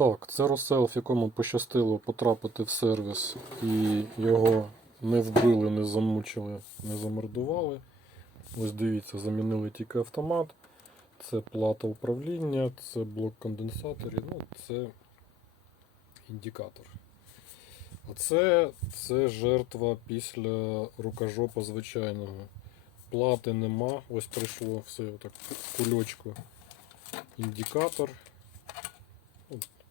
Так, це розселф, якому пощастило потрапити в сервіс, і його не вбили, не замучили, не замордували. Ось дивіться, замінили тільки автомат. Це плата управління, це блок конденсаторів, ну це індикатор. А це, це жертва після рукожопа звичайного. Плати нема, ось прийшло все отак в кульочку. Індикатор.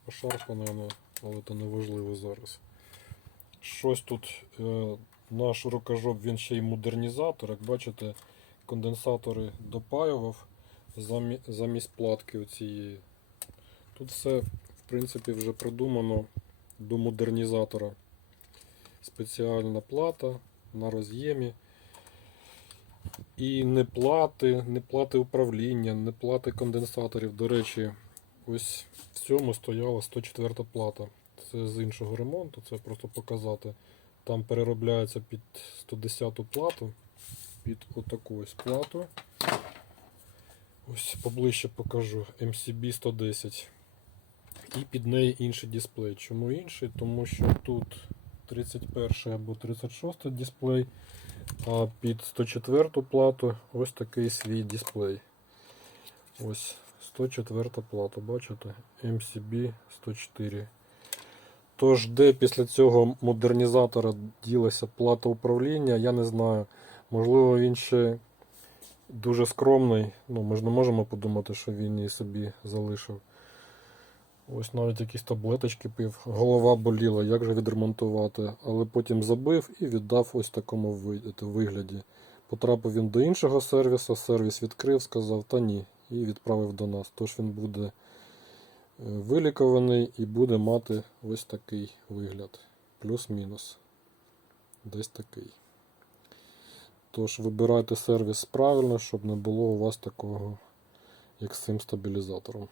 Пошарпане але це не важливо зараз. Щось тут е, наш рукожоп, він ще й модернізатор. Як бачите, конденсатори допаював замі, замість платки оцієї. Тут все, в принципі, вже продумано до модернізатора. Спеціальна плата на роз'ємі. І не плати, не плати управління, не плати конденсаторів. До речі, ось в цьому стояла 104 плата. Це з іншого ремонту, це просто показати. Там переробляється під 110 плату, під отаку ось плату. Ось поближче покажу MCB 110. І під неї інший дисплей. Чому інший? Тому що тут 31 або 36 дисплей, а під 104 плату ось такий свій дисплей. Ось 104 плата, бачите? MCB 104. Тож, де після цього модернізатора ділася плата управління, я не знаю. Можливо, він ще дуже скромний. Ну, ми ж не можемо подумати, що він її собі залишив. Ось навіть якісь таблеточки пив, голова боліла, як же відремонтувати, але потім забив і віддав ось такому вигляді. Потрапив він до іншого сервісу, сервіс відкрив, сказав та ні, і відправив до нас. Тож він буде е, вилікований і буде мати ось такий вигляд. Плюс-мінус. Десь такий. Тож вибирайте сервіс правильно, щоб не було у вас такого, як з цим стабілізатором.